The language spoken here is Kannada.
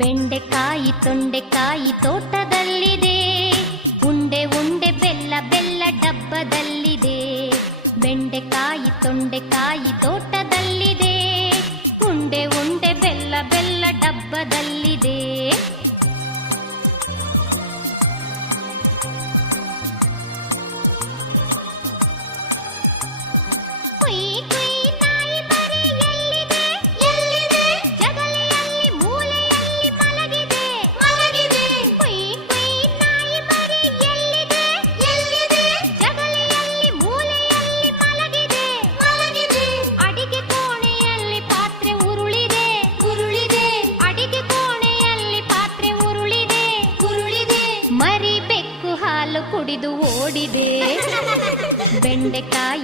ಬೆಂಡೆಕಾಯಿ ತೊಂಡೆಕಾಯಿ ತೋಟದಲ್ಲಿದೆ, ಉಂಡೆ ಉಂಡೆ ಬೆಲ್ಲ ಬೆಲ್ಲ ಡಬ್ಬದಲ್ಲಿದೆ. ಬೆಂಡೆಕಾಯಿ ತೊಂಡೆಕಾಯಿ ತೋಟದಲ್ಲಿದೆ, ಉಂಡೆ ಉಂಡೆ ಬೆಲ್ಲ ಬೆಲ್ಲ ಡಬ್ಬದಲ್ಲಿದೆ. ಕುಯ್ ಕುಯ್ ನಾಯಿ ಮರಿ ಎಲ್ಲಿದೆ ಎಲ್ಲಿದೆ, ಜಗಲಿಯಲ್ಲಿ ಮೂಲೆಯಲ್ಲಿ ಮಲಗಿದೆ ಮಲಗಿದೆ. ಕುಯ್ ಕುಯ್ ನಾಯಿ ಮರಿ ಎಲ್ಲಿದೆ ಎಲ್ಲಿದೆ, ಜಗಲಿಯಲ್ಲಿ ಮೂಲೆಯಲ್ಲಿ ಮಲಗಿದೆ ಮಲಗಿದೆ. ಅಡಿಗೆ ಕೋಣೆಯಲ್ಲಿ ಪಾತ್ರೆ ಉರುಳಿದೆ ಉರುಳಿದೆ, ಅಡಿಗೆ ಕೋಣೆಯಲ್ಲಿ ಪಾತ್ರೆ ಉರುಳಿದೆ ಉರುಳಿದೆ. ಮರಿ ಬೆಕ್ಕು ಹಾಲು ಕುಡಿದು ಓಡಿದೆ. ಬೆಂಡೆಕಾಯಿ